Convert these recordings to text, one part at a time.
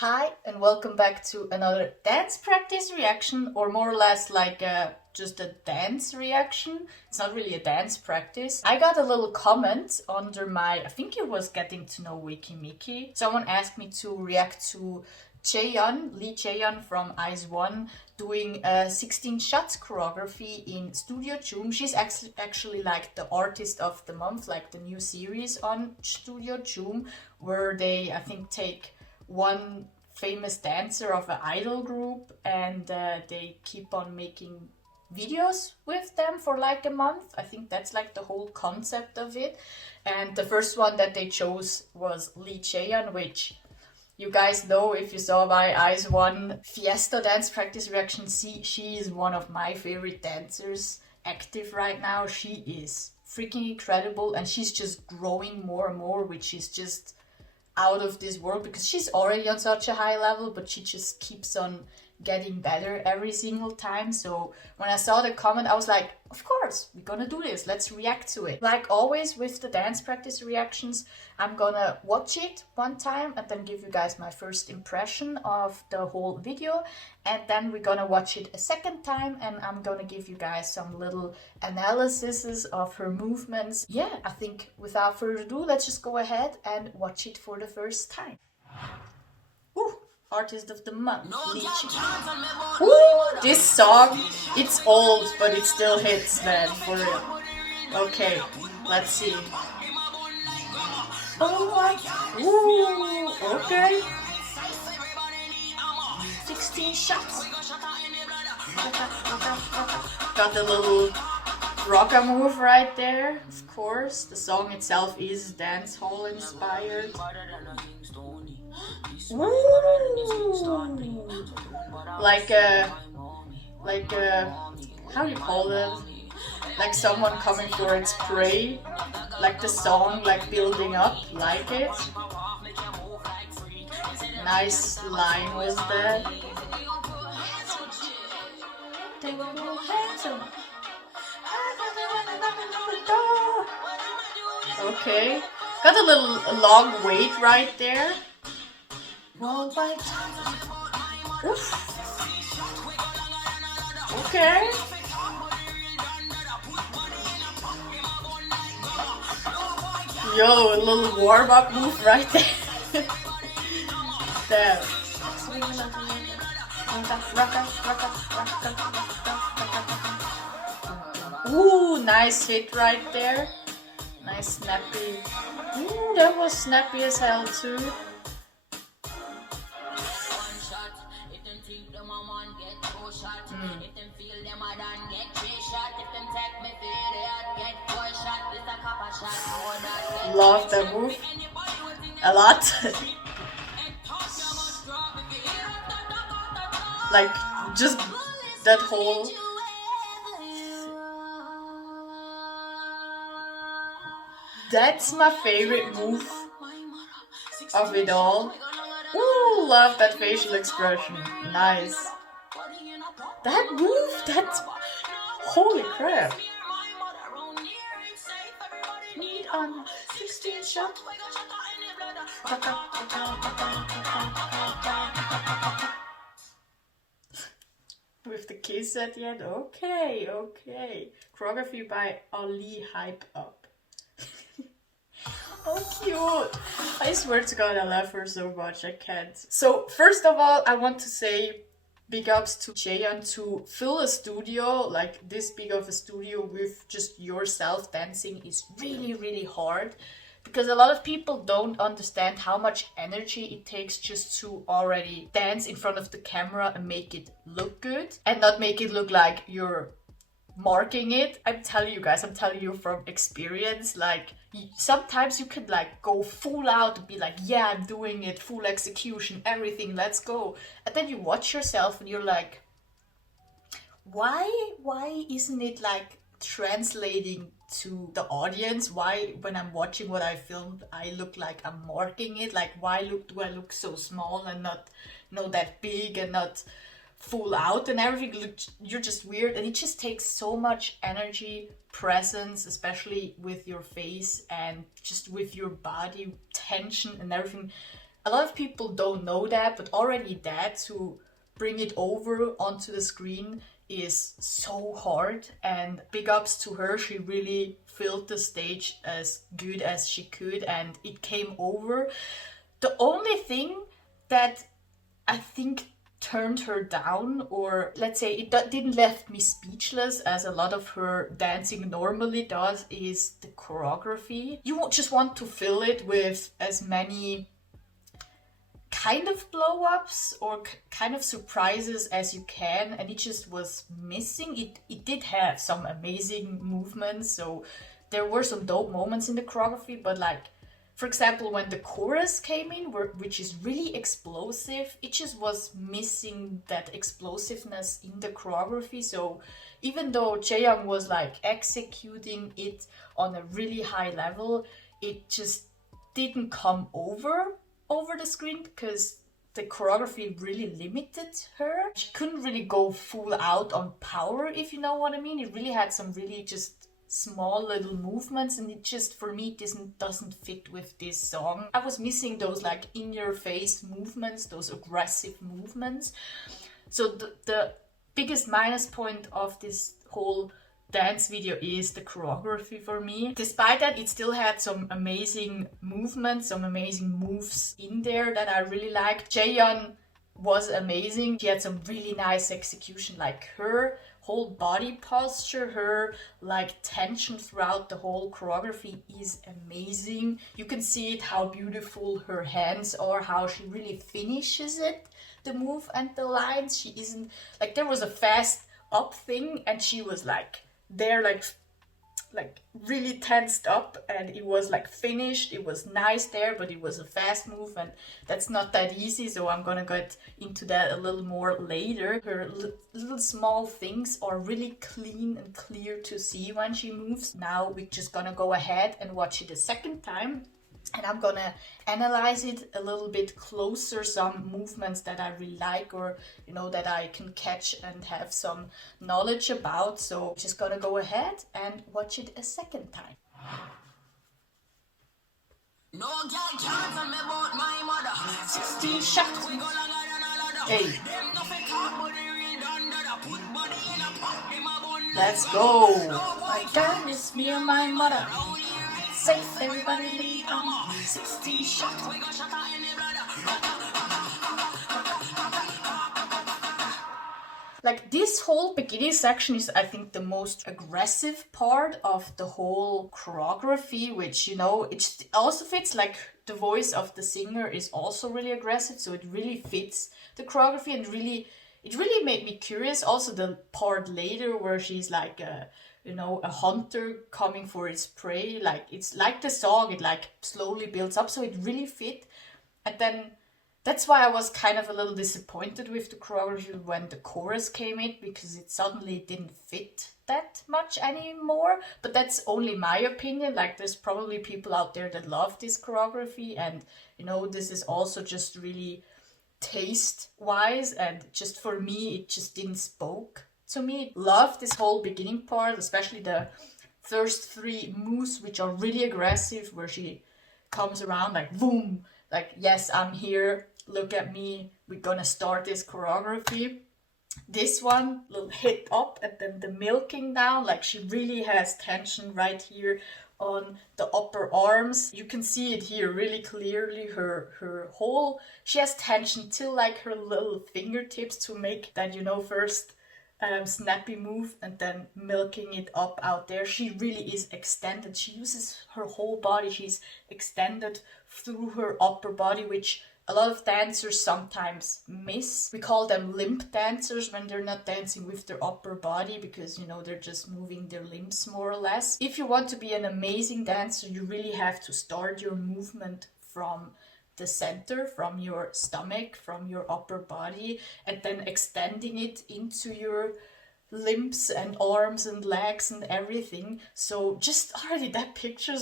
Hi and welcome back to another dance practice reaction, or more or less like just a dance reaction. It's not really a dance practice. I got a little comment under I think it was getting to know Wiki Miki. Someone asked me to react to Lee Chaeyeon from IZ*ONE doing a 16 shots choreography in Studio Joom. She's actually like the artist of the month, like the new series on Studio Joom, where they, I think, take one famous dancer of an idol group and they keep on making videos with them for like a month. I think that's like the whole concept of it. And the first one that they chose was Lee Chaeyeon, which you guys know if you saw my IZ*ONE Fiesta dance practice reaction. She is one of my favorite dancers active right now. She is freaking incredible and she's just growing more and more, which is just out of this world because she's already on such a high level, but she just keeps on getting better every single time. So when I saw the comment, I was like, of course, we're gonna do this. Let's react to it. Like always with the dance practice reactions, I'm gonna watch it one time and then give you guys my first impression of the whole video. And then we're gonna watch it a second time and I'm gonna give you guys some little analyses of her movements. Yeah, I think without further ado, let's just go ahead and watch it for the first time. Woo! Artist of the month, Lychee. Woo! This song, it's old, but it still hits, man, for real. Okay, let's see. Oh what? Woo! Okay. 16 shots. Got the little rocka move right there, of course. The song itself is dancehall inspired. Ooh. Like how do you call it? Like someone coming for its prey. Like the song, like building up, like it. Nice line was that. Okay, got a little long wait right there. Oof. Okay. Yo, a little warm up move right there. Damn. Ooh, nice hit right there. Nice snappy. Ooh, that was snappy as hell too. Love the move a lot. Like just that whole that's my favorite move of it all. Ooh, love that facial expression. Nice. That move, that's holy crap. Need on 16 shot. With the kiss at the end. Okay, okay. Choreography by ElBee Hype Up. Oh, cute. I swear to God, I love her so much. I can't. So, first of all, I want to say big ups to Chaeyeon to fill a studio, like this big of a studio with just yourself dancing is really, really hard. Because a lot of people don't understand how much energy it takes just to already dance in front of the camera and make it look good. And not make it look like you're marking it. I'm telling you guys, I'm telling you from experience, like sometimes you can like go full out and be like, yeah, I'm doing it, full execution, everything, let's go. And then you watch yourself and you're like, why isn't it like translating to the audience? Why, when I'm watching what I filmed, I look like I'm marking it? Like, why do I look so small and not that big and not full out and everything? You're just weird, and it just takes so much energy, presence, especially with your face and just with your body tension and everything. A lot of people don't know that, but already that, to bring it over onto the screen, is so hard. And big ups to her, she really filled the stage as good as she could and it came over. The only thing that I think turned her down, or let's say it didn't left me speechless as a lot of her dancing normally does, is the choreography. You just want to fill it with as many kind of blow-ups or kind of surprises as you can, and it just was missing. It did have some amazing movements, so there were some dope moments in the choreography, but like, for example, when the chorus came in, which is really explosive, it just was missing that explosiveness in the choreography. So even though Chaeyeon was like executing it on a really high level, it just didn't come over the screen because the choreography really limited her. She couldn't really go full out on power, if you know what I mean. It really had some really just small little movements, and it just, for me, doesn't fit with this song. I was missing those like in your face movements, those aggressive movements. So the biggest minus point of this whole dance video is the choreography for me. Despite that, it still had some amazing movements, some amazing moves in there that I really liked. Chaeyeon was amazing. She had some really nice execution, like her whole body posture, her like tension throughout the whole choreography is amazing. You can see it, how beautiful her hands are, how she really finishes it, the move and the lines. She isn't like, there was a fast up thing and she was like there, like really tensed up, and it was like finished. It was nice there, but it was a fast move, and that's not that easy, so I'm gonna get into that a little more later. Her little small things are really clean and clear to see when she moves. Now we're just gonna go ahead and watch it a second time, and I'm gonna analyze it a little bit closer, some movements that I really like, or you know, that I can catch and have some knowledge about. So just gonna go ahead and watch it a second time. No girl can't tell me about my mother. 16 shots. Hey. Let's go. My God, it's me and my mother. Safe, everybody leave on 16 shots. Like, this whole beginning section is, I think, the most aggressive part of the whole choreography, which, you know, it also fits, like, the voice of the singer is also really aggressive, so it really fits the choreography, and it really made me curious. Also the part later where she's like you know, a hunter coming for his prey, like, it's like the song, it like slowly builds up, so it really fit. And then that's why I was kind of a little disappointed with the choreography when the chorus came in, because it suddenly didn't fit that much anymore. But that's only my opinion. Like, there's probably people out there that love this choreography, and you know, this is also just really taste wise, and just for me, it just didn't spoke to me. Love this whole beginning part, especially the first three moves, which are really aggressive, where she comes around like boom, like, yes, I'm here, look at me, we're gonna start this choreography. This one, little hit up, and then the milking down, like, she really has tension right here on the upper arms. You can see it here really clearly, her whole, she has tension till like her little fingertips to make that, you know, first snappy move, and then milking it up out there. She really is extended. She uses her whole body. She's extended through her upper body, which a lot of dancers sometimes miss. We call them limp dancers when they're not dancing with their upper body, because, you know, they're just moving their limbs more or less. If you want to be an amazing dancer, you really have to start your movement from the center, from your stomach, from your upper body, and then extending it into your limbs and arms and legs and everything. So just already that picture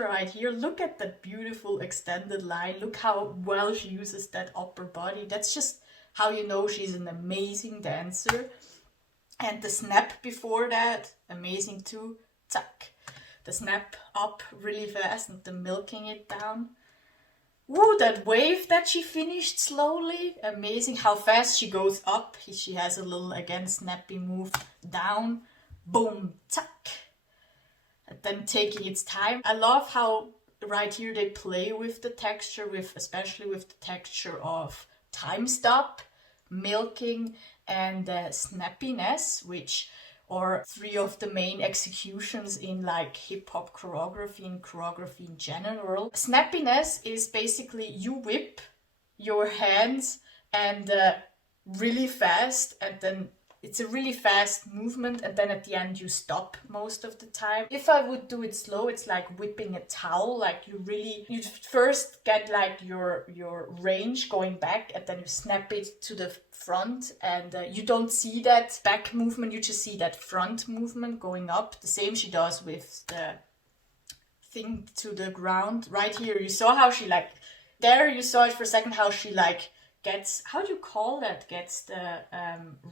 right here, look at that beautiful extended line, look how well she uses that upper body. That's just how you know she's an amazing dancer. And the snap before that, amazing too. Zack, the snap up really fast and the milking it down. Ooh, that wave that she finished slowly. Amazing how fast she goes up. She has a little, again, snappy move down. Boom, tuck. And then taking its time. I love how right here they play with the texture, especially with the texture of time stop, milking, and snappiness, which are three of the main executions in like hip-hop choreography and choreography in general. Snappiness is basically you whip your hands and really fast, and then it's a really fast movement, and then at the end you stop most of the time. If I would do it slow, it's like whipping a towel. Like you first get like your range going back, and then you snap it to the front, and you don't see that back movement, you just see that front movement going up. The same she does with the thing to the ground. Right here, you saw how she like, there you saw it for a second, how she like gets, how do you call that, gets the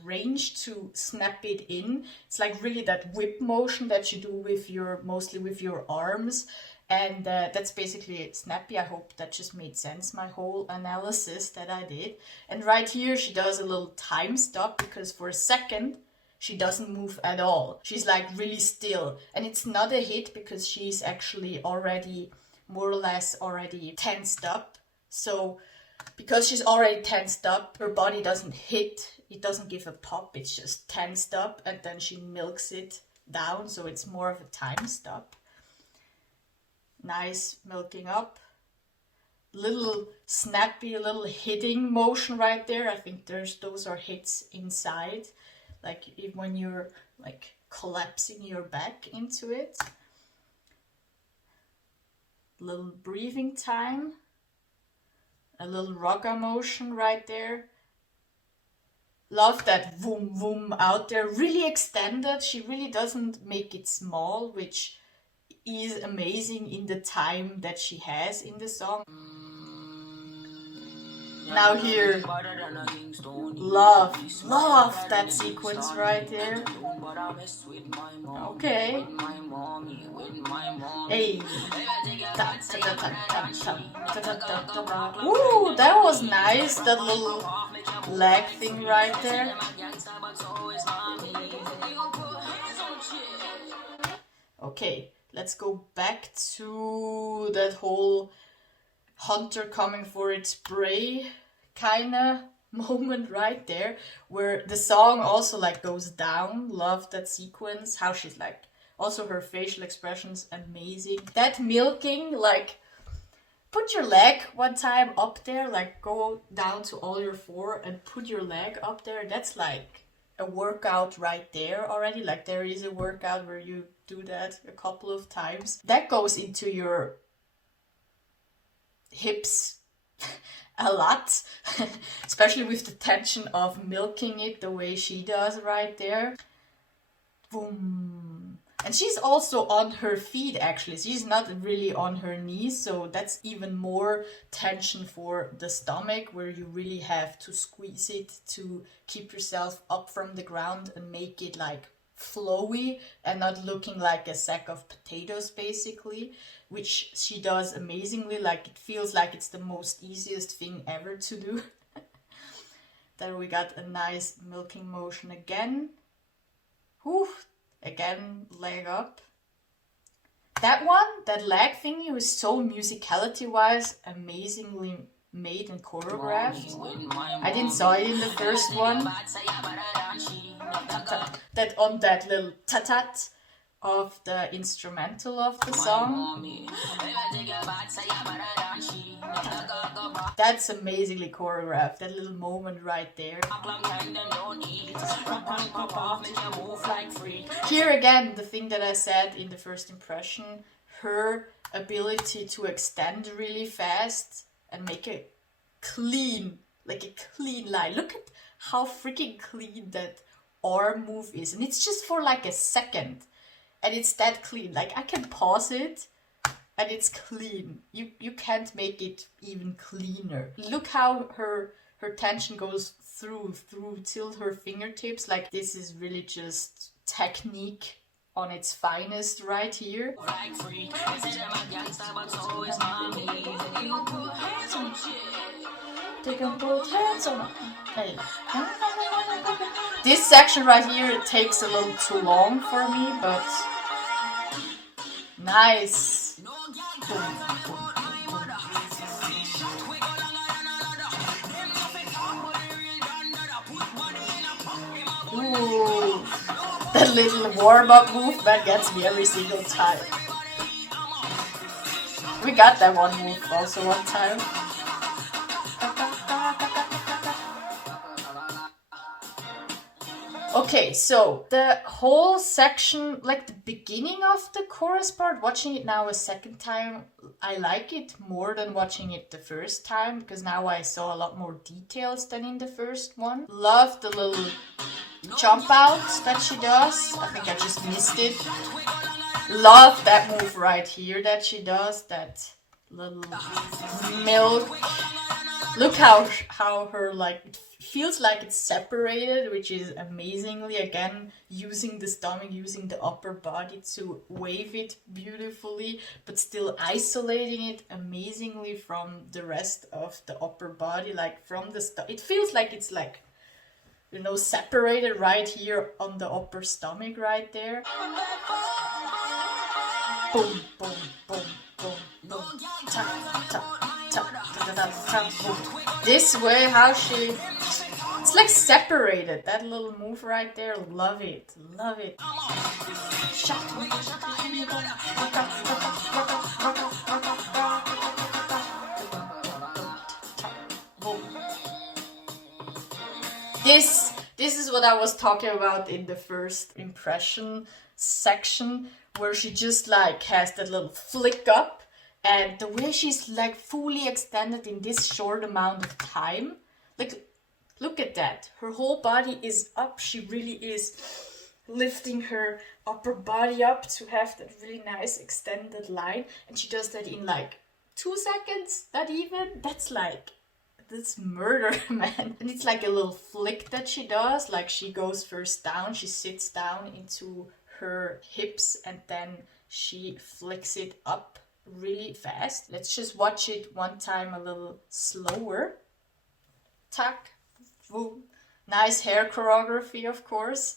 range to snap it in. It's like really that whip motion that you do with your, mostly with your arms, and that's basically snappy. I hope that just made sense, my whole analysis that I did. And right here she does a little time stop, because for a second she doesn't move at all. She's like really still, and it's not a hit because she's actually already more or less already tensed up. So because she's already tensed up, her body doesn't hit, it doesn't give a pop, it's just tensed up, and then she milks it down, so it's more of a time stop. Nice milking up. Little snappy, little hitting motion right there. I think those are hits inside, like when you're like collapsing your back into it. Little breathing time. A little ragga motion right there. Love that boom boom out there, really extended. She really doesn't make it small, which is amazing in the time that she has in the song. Now here, love that sequence right there. Okay. Hey. Ooh, that was nice, that little leg thing right there. Okay, let's go back to that whole hunter coming for its prey kinda moment right there, where the song also like goes down. Love that sequence, how she's like, also her facial expressions amazing. That milking, like put your leg one time up there, like go down to all your four and put your leg up there. That's like a workout right there already. Like there is a workout where you do that a couple of times. That goes into your hips a lot, especially with the tension of milking it the way she does right there. Boom. And she's also on her feet actually. She's not really on her knees, so that's even more tension for the stomach, where you really have to squeeze it to keep yourself up from the ground and make it like flowy and not looking like a sack of potatoes basically, which she does amazingly. Like it feels like it's the most easiest thing ever to do. There we got a nice milking motion again. Whew. Again, leg up. That one, that leg thingy was so musicality wise amazingly made and choreographed. I didn't saw it in the first one. That on that little ta-tat of the instrumental of the song. That's amazingly choreographed, that little moment right there. Here again, the thing that I said in the first impression, her ability to extend really fast and make a clean, like a clean line. Look at how freaking clean that arm move is, and it's just for like a second. And it's that clean. Like I can pause it and it's clean. You can't make it even cleaner. Look how her tension goes through till her fingertips. Like this is really just technique on its finest right here. Hey. This section right here, it takes a little too long for me, but nice. Boom, boom. Ooh, that little warm-up move, that gets me every single time. We got that one move also one time. Okay, so the whole section, like the beginning of the chorus part, watching it now a second time, I like it more than watching it the first time, because now I saw a lot more details than in the first one. Love the little jump out that she does. I think I just missed it. Love that move right here that she does, that little milk. Look how her, like, it feels like it's separated, which is amazingly, again, using the stomach, using the upper body to wave it beautifully, but still isolating it amazingly from the rest of the upper body, like from the it feels like it's like, you know, separated right here on the upper stomach right there. Boom, boom, boom, boom, boom. Tap, tap, tap, tap, tap, tap, boom. This way, how she... It's like separated. That little move right there. Love it. Love it. This is what I was talking about in the first impression section, where she just like has that little flick up, and the way she's like fully extended in this short amount of time. Like, look at that. Her whole body is up. She really is lifting her upper body up to have that really nice extended line, and she does that in like 2 seconds, not even. That's murder, man. And it's like a little flick that she does. Like, she goes first down, she sits down into her hips, and then she flicks it up really fast. Let's just watch it one time a little slower. Tack, boom. Nice hair choreography, of course.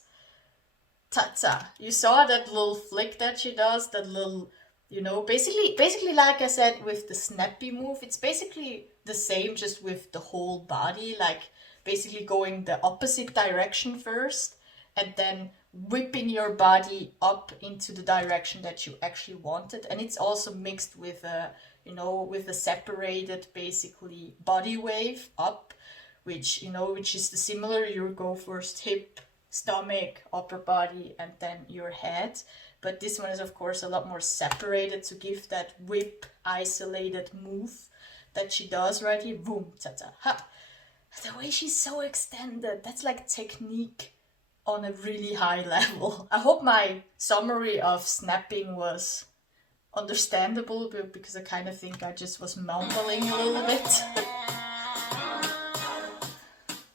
Ta-ta. You saw that little flick that she does, that little, you know, basically like I said with the snappy move, it's basically the same, just with the whole body, like basically going the opposite direction first and then whipping your body up into the direction that you actually wanted. And it's also mixed with a, you know, with a separated basically body wave up, which, you know, which is the similar, you go first hip, stomach, upper body, and then your head. But this one is of course a lot more separated to give that whip isolated move that she does right here. Boom, ta-ta, ha. The way she's so extended, that's like technique on a really high level. I hope my summary of snapping was understandable, because I kind of think I just was mumbling a little bit.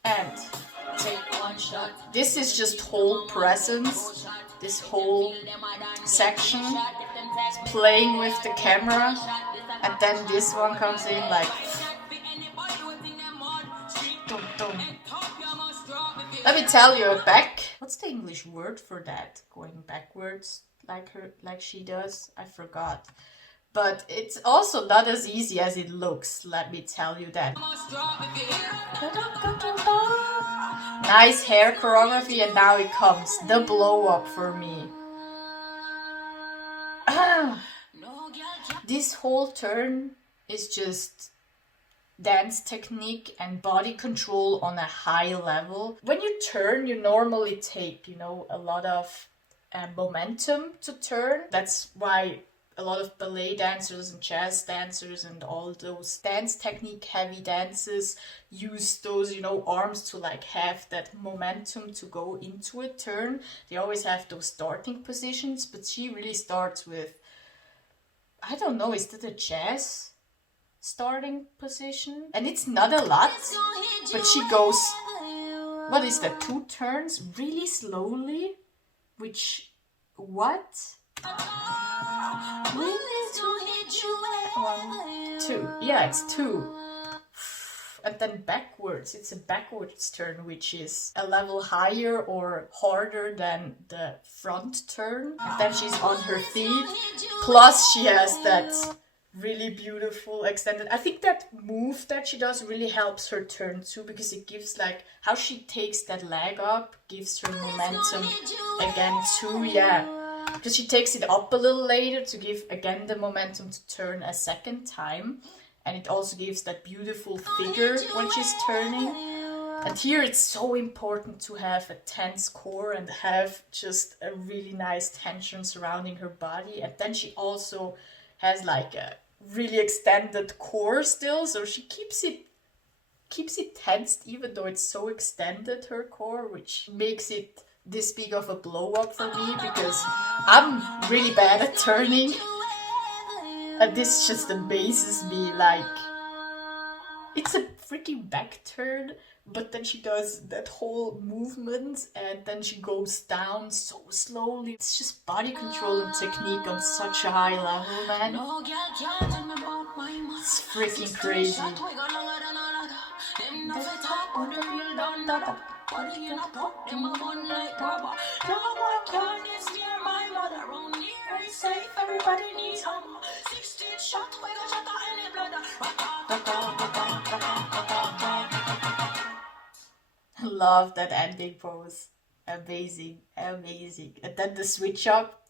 And take one shot. This is just whole presence. This whole section is playing with the camera, and then this one comes in like dum, dum. Let me tell you, what's the English word for that? Going backwards like she does? I forgot. But it's also not as easy as it looks, let me tell you that. Nice hair choreography, and now it comes, the blow up for me. This whole turn is just dance technique and body control on a high level. When you turn, you normally take, you know, a lot of momentum to turn. That's why a lot of ballet dancers and jazz dancers and all those dance technique heavy dances use those, you know, arms to like have that momentum to go into a turn. They always have those starting positions, but she really starts with, I don't know, is that a jazz starting position? And it's not a lot, but she goes, what is that, 2 turns really slowly, which What? 1, 2. Yeah, it's 2. And then backwards, it's a backwards turn, which is a level higher or harder than the front turn. And then she's on her feet. Plus she has that really beautiful extended. I think that move that she does really helps her turn too, because it gives like how she takes that leg up, gives her momentum again too. Yeah. Because she takes it up a little later to give again the momentum to turn a second time. And it also gives that beautiful figure when she's turning. And here it's so important to have a tense core and have just a really nice tension surrounding her body. And then she also has like a really extended core still. So she keeps it tensed even though it's so extended, her core, which makes it this big of a blow up for me because I'm really bad at turning. And this just amazes me, like, it's a freaking back turn, but then she does that whole movement and then she goes down so slowly. It's just body control and technique on such a high level, man. It's freaking crazy. Everybody needs home. 16 shot, we got shot any blood. Love that ending pose. Amazing, amazing. And then the switch up.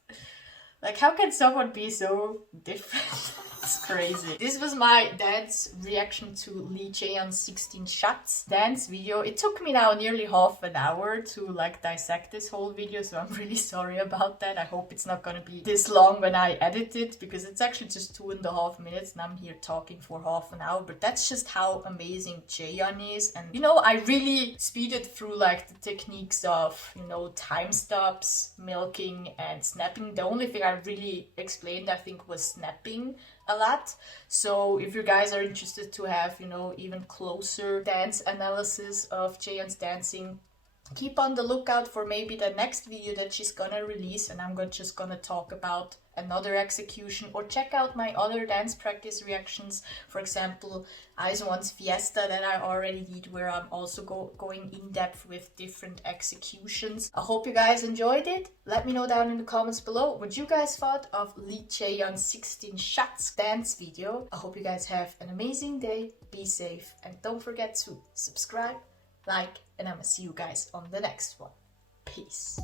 Like, how can someone be so different? It's crazy. This was my dance reaction to Chaeyeon's 16 shots dance video. It took me now nearly half an hour to like dissect this whole video, so I'm really sorry about that. I hope it's not gonna be this long when I edit it, because it's actually just 2.5 minutes and I'm here talking for half an hour. But that's just how amazing Chaeyeon is. And you know, I really speeded through like the techniques of, you know, time stops, milking and snapping. The only thing I really explained, I think, was snapping a lot. So if you guys are interested to have, you know, even closer dance analysis of Chaeyeon's dancing, keep on the lookout for maybe the next video that she's gonna release, and I'm just gonna talk about another execution, or check out my other dance practice reactions. For example, IZ*ONE's Fiesta that I already did, where I'm also going in depth with different executions. I hope you guys enjoyed it. Let me know down in the comments below what you guys thought of Chaeyeon's 16 shots dance video. I hope you guys have an amazing day, be safe, and don't forget to subscribe, like, and I'm gonna see you guys on the next one. Peace.